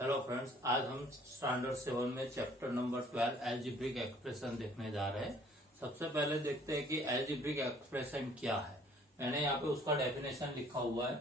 Hello friends, आज हम standard 7 में चैप्टर नंबर 12 अलजेब्रिक एक्सप्रेशन देखने जा रहे हैं। सबसे पहले देखते हैं कि अलजेब्रिक एक्सप्रेशन क्या है। मैंने यहाँ पे उसका डेफिनेशन लिखा हुआ है।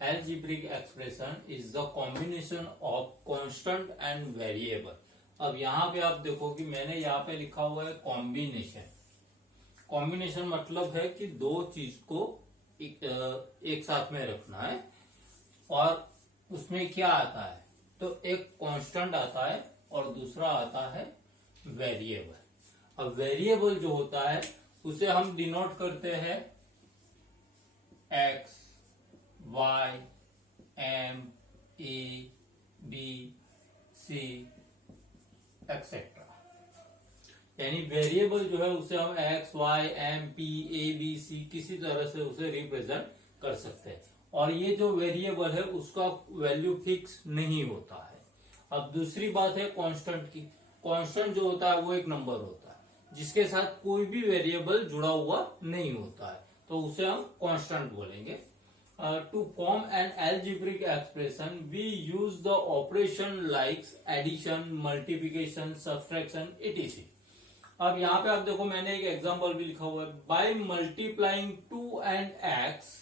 Algebraic expression is the combination of constant and variable. अब यहाँ पे आप देखो कि मैंने यहाँ पे लिखा हुआ है कॉम्बिनेशन। कॉम्बिनेशन मतलब है कि दो चीज को एक साथ में रखना है और उसमें क्या आता है, तो एक कांस्टेंट आता है और दूसरा आता है वेरिएबल। अब वेरिएबल जो होता है उसे हम डिनोट करते हैं एक्स, वाई, एम, ए, बी, सी एक्सेट्रा। यानी वेरिएबल जो है उसे हम एक्स, वाई, एम, पी, ए, बी, सी किसी तरह से उसे रिप्रेजेंट कर सकते हैं। और ये जो वेरिएबल है उसका वैल्यू फिक्स नहीं होता है। अब दूसरी बात है कांस्टेंट की। कांस्टेंट जो होता है वो एक नंबर होता है जिसके साथ कोई भी वेरिएबल जुड़ा हुआ नहीं होता है, तो उसे हम कांस्टेंट बोलेंगे। To form an algebraic expression we use the operation likes addition, multiplication, subtraction etc। अब यहाँ पे आप देखो मैंने एक एग्जांपल भी लिखा हुआ है। By multiplying 2 and x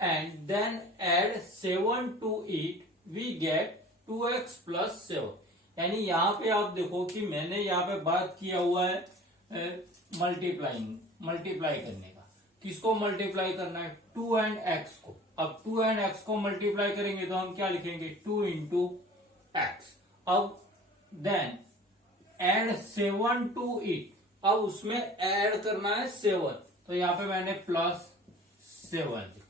and then add 7 to it we get 2x plus 7। यानी यहाँ पे आप देखो कि मैंने यहाँ पे बात किया हुआ है मल्टीप्लाई करने का। किसको मल्टीप्लाई करना है? 2 एंड x को। अब 2 एंड x को मल्टीप्लाई करेंगे तो हम क्या लिखेंगे? 2 इंटू एक्स। अब देन एड 7 टू इट। अब उसमें ऐड करना है 7, तो यहाँ पे मैंने प्लस 7 लिखा।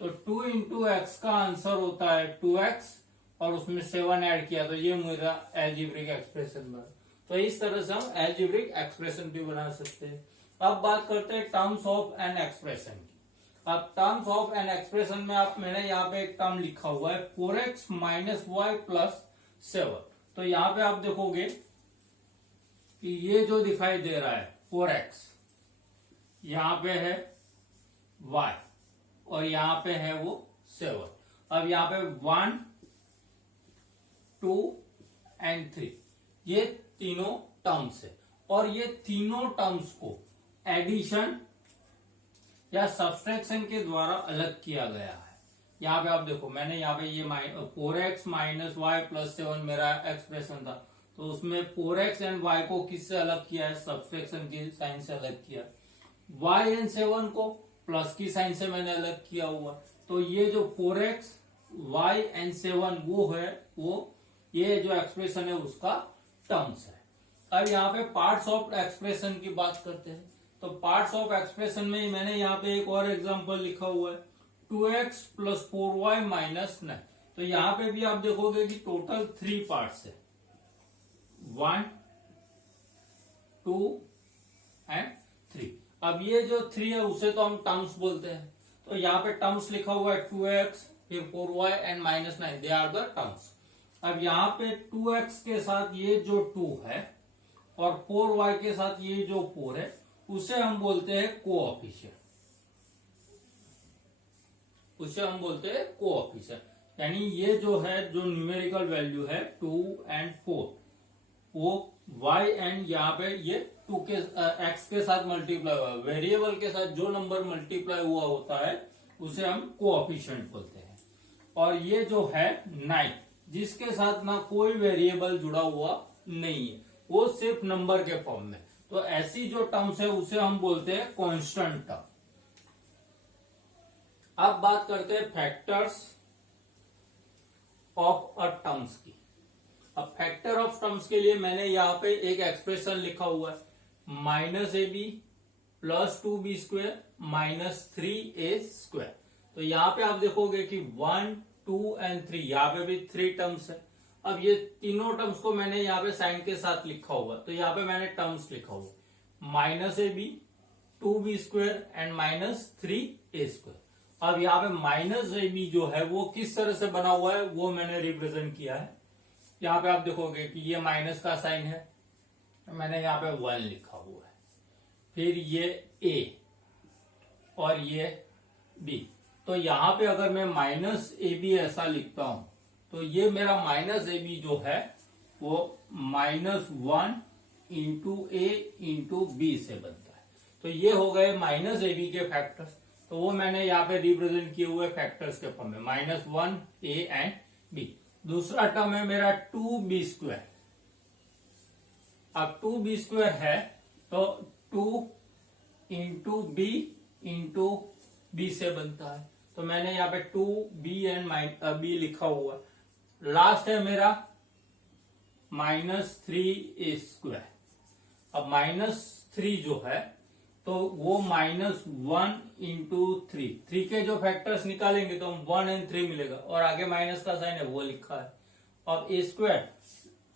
तो 2 इंटू एक्स का आंसर होता है 2x और उसमें 7 ऐड किया, तो ये मेरा अलजेब्रिक एक्सप्रेशन बना। तो इस तरह से हम अलजेब्रिक एक्सप्रेशन भी बना सकते हैं। अब बात करते हैं टर्म्स ऑफ एन एक्सप्रेशन की। अब टर्म्स ऑफ एन एक्सप्रेशन में मैंने यहाँ पे एक टर्म लिखा हुआ है 4x माइनस वाई प्लस 7। तो यहाँ पे आप देखोगे कि ये जो दिखाई दे रहा है 4x, यहाँ पे है y और यहां पे है वो 7। अब यहां पे 1, 2 एंड 3 ये तीनों टर्म्स है और ये तीनों टर्म्स को एडिशन या सब्सट्रैक्शन के द्वारा अलग किया गया है। यहां पे आप देखो मैंने यहाँ पे ये 4x माइनस वाई प्लस 7 मेरा एक्सप्रेशन था, तो उसमें 4x एंड y को किससे अलग किया है? सब्सट्रैक्शन की साइन से अलग किया। y एंड 7 को प्लस की साइन से मैंने अलग किया हुआ। तो ये जो 4x, y एंड 7 वो है, वो ये जो एक्सप्रेशन है उसका टर्म्स है। अब यहाँ पे पार्ट्स ऑफ एक्सप्रेशन की बात करते हैं। तो पार्ट्स ऑफ एक्सप्रेशन में मैंने यहाँ पे एक और एग्जांपल लिखा हुआ है 2x प्लस 4y माइनस 9। तो यहाँ पे भी आप देखोगे कि टोटल 3 पार्ट्स है, 1, 2 एंड 3। अब ये जो 3 है उसे तो हम टर्म्स बोलते हैं। तो यहाँ पे टर्म्स लिखा हुआ है 2x फिर 4y and minus 9, they are the terms. अब यहाँ पे 2x के साथ ये जो 2 है और 4y के साथ ये जो 4 है उसे हम बोलते हैं कोएफिशिएंट। उसे हम बोलते हैं कोएफिशिएंट। यानी ये जो है जो न्यूमेरिकल वैल्यू है 2 एंड 4 वो y एंड यहाँ पे ये 2 के x के साथ मल्टीप्लाई हुआ, वेरिएबल के साथ जो नंबर मल्टीप्लाई हुआ होता है उसे हम कोएफिशिएंट बोलते हैं। और ये जो है 9 जिसके साथ ना कोई वेरिएबल जुड़ा हुआ नहीं है, वो सिर्फ नंबर के फॉर्म में, तो ऐसी जो टर्म्स है उसे हम बोलते हैं कांस्टेंट टर्म। अब बात करते हैं फैक्टर्स ऑफ अ टर्म्स की। अब फैक्टर ऑफ टर्म्स के लिए मैंने यहाँ पे एक एक्सप्रेशन लिखा हुआ है -ab plus 2b square minus 3a square. तो यहाँ पे आप देखोगे कि 1, 2 एंड 3, यहाँ पे भी 3 टर्म्स है। अब ये तीनों टर्म्स को मैंने यहाँ पे साइन के साथ लिखा हुआ, तो यहाँ पे मैंने टर्म्स लिखा हुआ -ab 2b square and minus 3a square. अब यहाँ पे -ab जो है वो किस तरह से बना हुआ है वो मैंने रिप्रेजेंट किया है। यहाँ पे आप देखोगे कि ये माइनस का साइन है, मैंने यहाँ पे 1 लिखा हुआ है, फिर ये a और ये b। तो यहाँ पे अगर मैं -ab ऐसा लिखता हूं तो ये मेरा माइनस ए बी जो है वो -1 इंटू ए इंटू बी से बनता है। तो ये हो गए माइनस ए बी के फैक्टर्स। तो वो मैंने यहाँ पे रिप्रेजेंट किए हुए फैक्टर्स के फॉर्म में -1 ए एंड बी। दूसरा टर्म है मेरा 2b²। अब 2b² है तो 2 इंटू बी इंटू बी से बनता है। तो मैंने यहाँ पे 2b एंड बी लिखा हुआ है। लास्ट है मेरा -3a²। अब -3 जो है तो वो -1 इंटू 3 के जो फैक्टर्स निकालेंगे तो हम 1 एंड 3 मिलेगा, और आगे माइनस का साइन है वो लिखा है। अब a²,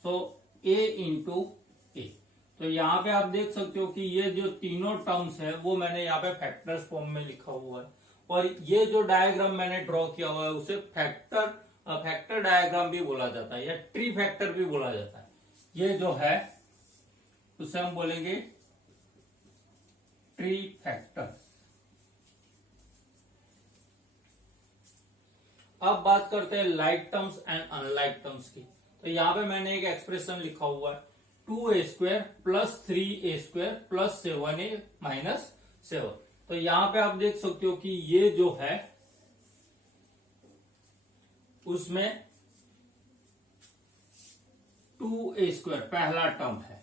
तो a इंटू ए। तो यहाँ पे आप देख सकते हो कि ये जो तीनों टर्म्स है वो मैंने यहाँ पे फैक्टर्स फॉर्म में लिखा हुआ है, और ये जो डायग्राम मैंने ड्रॉ किया हुआ है उसे फैक्टर डायग्राम भी बोला जाता है या ट्री फैक्टर भी बोला जाता है। ये जो है उसे हम बोलेंगे ट्री फैक्टर्स। अब बात करते हैं like terms and unlike terms की। तो यहां पे मैंने एक एक्सप्रेशन लिखा हुआ है 2a² + 3a² + 7a - 7। तो यहां पे आप देख सकते हो कि ये जो है उसमें 2a² पहला टर्म है,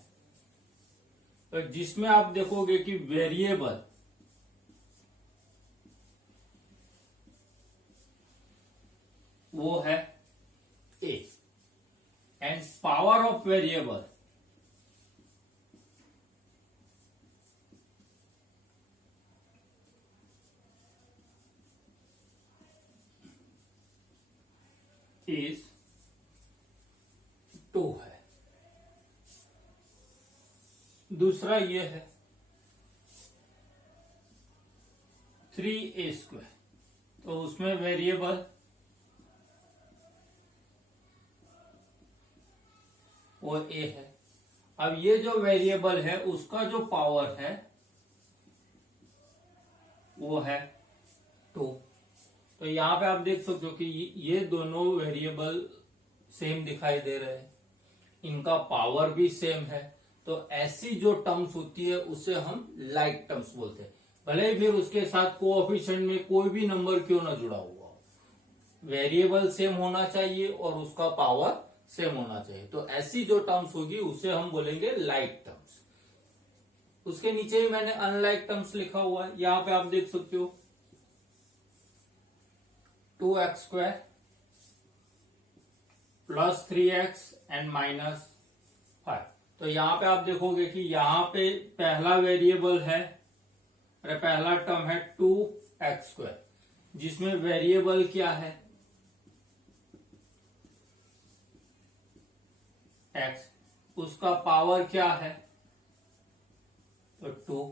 तो जिसमें आप देखोगे कि वेरिएबल वो है a and power of variable is 2 है। दूसरा ये है 3a²। तो उसमें वेरिएबल वो a है। अब ये जो वेरिएबल है उसका जो पावर है वो है 2। तो यहां पे आप देख सकते हो कि ये दोनों वेरिएबल सेम दिखाई दे रहे हैं, इनका पावर भी सेम है। तो ऐसी जो टर्म्स होती है उसे हम लाइक टर्म्स बोलते हैं, भले ही फिर उसके साथ कोएफिशिएंट में कोई भी नंबर क्यों ना जुड़ा हुआ हो, वेरिएबल सेम होना चाहिए और उसका पावर सेम होना चाहिए। तो ऐसी जो टर्म्स होगी उसे हम बोलेंगे लाइक टर्म्स। उसके नीचे ही मैंने अनलाइक टर्म्स लिखा हुआ है, यहां पे आप देख सकते हो 2x² + 3x एंड -5। तो यहां पे आप देखोगे कि यहां पे पहला वेरिएबल है, पहला टर्म है 2x², जिसमें वेरिएबल क्या है x, उसका पावर क्या है तो 2।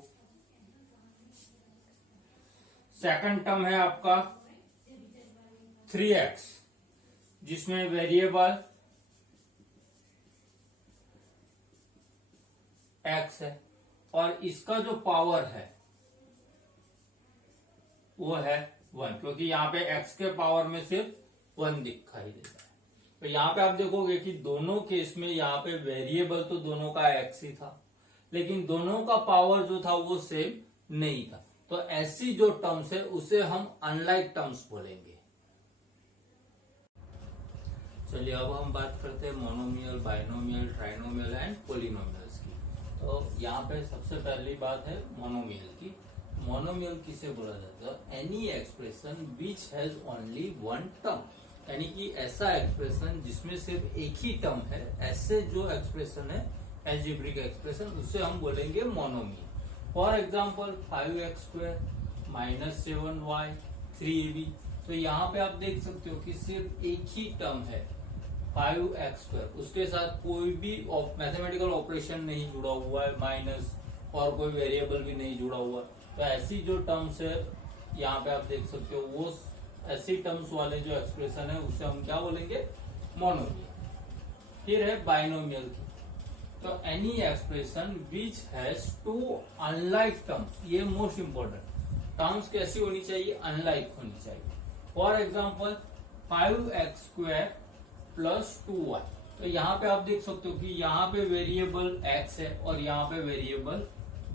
सेकंड टर्म है आपका 3x, जिसमें वेरिएबल x है, और इसका जो पावर है वो है 1, क्योंकि यहां पे x के पावर में सिर्फ 1 दिखाई देता है। तो यहां पे आप देखोगे कि दोनों केस में यहां पे वेरिएबल तो दोनों का x ही था, लेकिन दोनों का पावर जो था वो सेम नहीं था। तो ऐसी जो टर्म्स है उसे हम अनलाइक टर्म्स बोलेंगे। चलिए अब हम बात करते हैं monomial, binomial, trinomial and polynomials की। तो यहाँ पे सबसे पहली बात है मोनोमियल की। मोनोमियल किसे बोला जाता है? Any expression which has only one term, यानी कि ऐसा एक्सप्रेशन जिसमें सिर्फ एक ही टर्म है, ऐसे जो एक्सप्रेशन है अलजेब्रिक एक्सप्रेशन, उसे हम बोलेंगे monomial. For example 5x² - 7y 3ab। तो यहाँ पे आप देख सकते हो कि सिर्फ एक ही टर्म है 5x², उसके साथ कोई भी मैथमेटिकल ऑपरेशन नहीं जुड़ा हुआ है, माइनस और कोई वेरिएबल भी नहीं जुड़ा हुआ। तो ऐसी जो टर्म्स है यहाँ पे आप देख सकते हो, वो ऐसी टर्म्स वाले जो एक्सप्रेशन है उससे हम क्या बोलेंगे? मोनोमियल। फिर है बाइनोमियल की। तो any expression which has two unlike terms, ये मोस्ट इंपोर्टेंट। टर्म्स कैसी होनी चाहिए? अनलाइक होनी चाहिए। For example 5x² plus 2y। तो यहाँ पे आप देख सकते हो कि यहाँ पे वेरिएबल x है और यहाँ पे वेरिएबल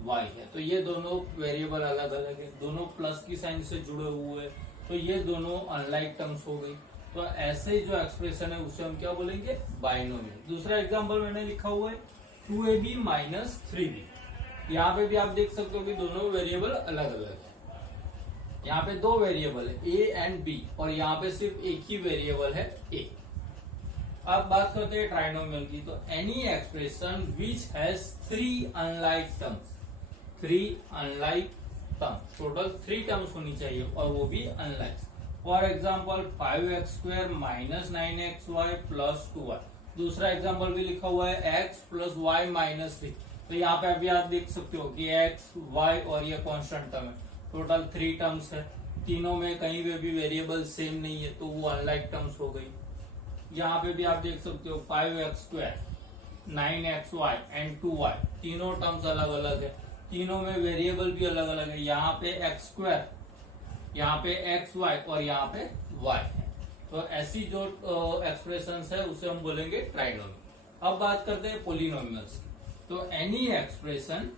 y है। तो ये दोनों वेरिएबल अलग अलग है, दोनों प्लस की साइन से जुड़े हुए हैं, तो ये दोनों अनलाइक टर्म्स हो गई। तो ऐसे जो एक्सप्रेशन है उसे हम क्या बोलेंगे, बाइनोमियल। दूसरा एग्जांपल मैंने लिखा हुआ है 2ab माइनस 3b। यहाँ पे भी आप देख सकते हो कि दोनों वेरिएबल अलग अलग है। यहाँ पे दो वेरिएबल है a एंड b और यहाँ पे सिर्फ एक ही वेरिएबल है a। अब बात करते हैं ट्राइनोमियल की। तो any expression which has 3 unlike terms, 3 unlike terms, total 3 terms होनी चाहिए और वो भी unlike. For example 5x² minus 9xy plus 2y। दूसरा एग्जाम्पल भी लिखा हुआ है x प्लस y माइनस 3। तो यहाँ पे अभी आप देख सकते हो कि x, y और ये कांस्टेंट टर्म है, टोटल 3 टर्म्स है। तीनों में कहीं पे भी वेरिएबल सेम नहीं है तो वो अनलाइक टर्म्स हो गई। यहाँ पे भी आप देख सकते हो 5x², 9xy एंड 2y, तीनों टर्म्स अलग अलग है, तीनों में वेरिएबल भी अलग अलग है। यहाँ पे x², यहाँ पे xy और यहाँ पे y है। तो ऐसी जो एक्सप्रेशंस है उसे हम बोलेंगे ट्राइनोमियल। अब बात करते हैं पोलिनोमियल्स की। तो एनी एक्सप्रेशन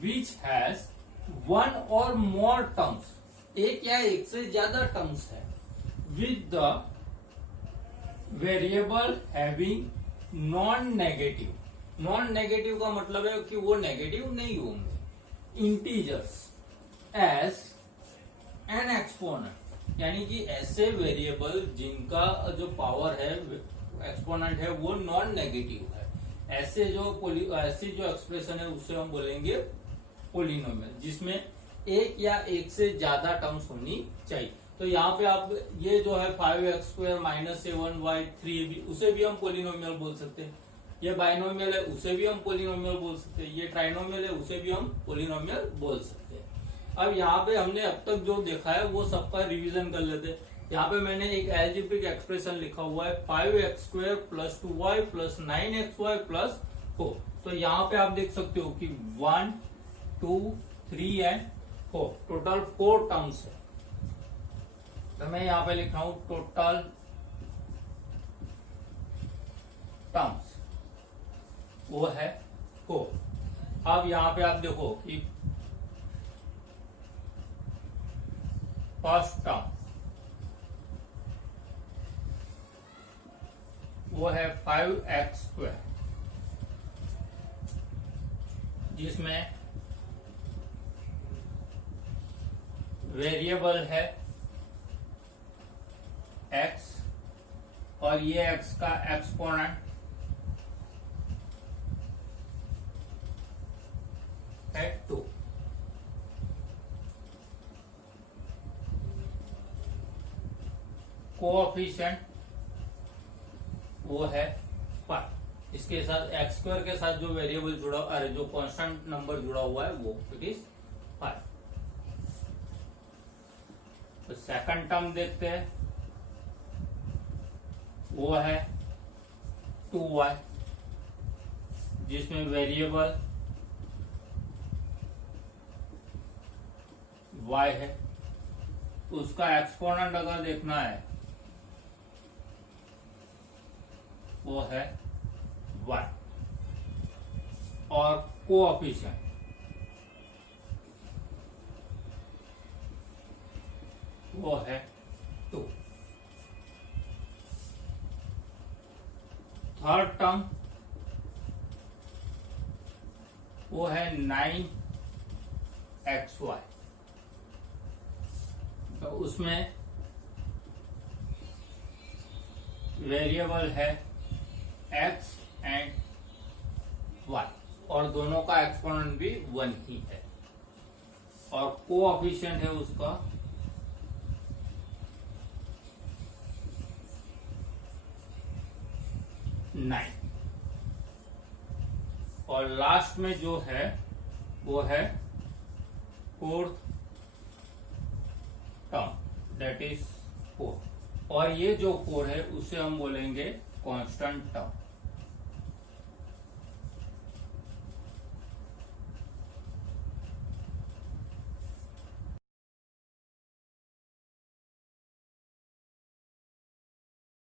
विच हैज 1 और मोर टर्म्स, एक या एक से ज्यादा टर्म्स है, with the variable having non negative. Non negative का मतलब है कि वो नेगेटिव नहीं होंगे। इंटीजर्स एज एन एक्सपोनेंट, यानी कि ऐसे वेरिएबल जिनका जो पावर है, एक्सपोनेंट है, वो नॉन नेगेटिव है, ऐसी जो एक्सप्रेशन है उसे हम बोलेंगे पोलिनोमियल, जिसमें एक या एक से ज्यादा टर्म्स होनी चाहिए। तो यहाँ पे आप ये जो है 5x² माइनस 7y 3ab, उसे भी हम पोलिनोमियल बोल सकते हैं। ये बाइनोमियल है उसे भी हम पोलिनोमियल बोल सकते हैं। ये ट्राइनोमियल है उसे भी हम पोलिनोमियल बोल सकते हैं। अब यहाँ पे हमने अब तक जो देखा है वो सबका रिवीजन कर लेते हैं। यहाँ पे मैंने एक एल्जेब्रिक एक्सप्रेशन लिखा हुआ है 5x² plus 2y plus 9xy plus 4। तो यहाँ पे आप देख सकते हो कि 1, 2, 3 एंड 4, टोटल 4 टर्म्स है। तो मैं यहाँ पे लिख रहा हूं टोटल टर्म्स वो है 4। अब यहाँ पे आप देखो कि फर्स्ट टर्म वो है 5x², जिसमें वेरिएबल है x और ये x का एक्सपोनेंट है 2। कोएफिशिएंट वो है 5। इसके साथ x² के साथ जो वेरिएबल जुड़ा, अरे जो कांस्टेंट नंबर जुड़ा हुआ है वो इट इज 5। तो सेकंड टर्म देखते हैं, वो है 2y, जिसमें वेरिएबल y है। तो उसका एक्सपोनेंट अगर देखना है वो है y, और कोएफिशिएंट वो है 2। थर्ड टर्म वो है 9xy। तो उसमें वेरिएबल है x एंड y और दोनों का एक्सपोनेंट भी 1 ही है, और कोएफिशिएंट है उसका 9। और लास्ट में जो है वो है फोर्थ टर्म, दैट इज 4। और ये जो 4 है उसे हम बोलेंगे कांस्टेंट टर्म।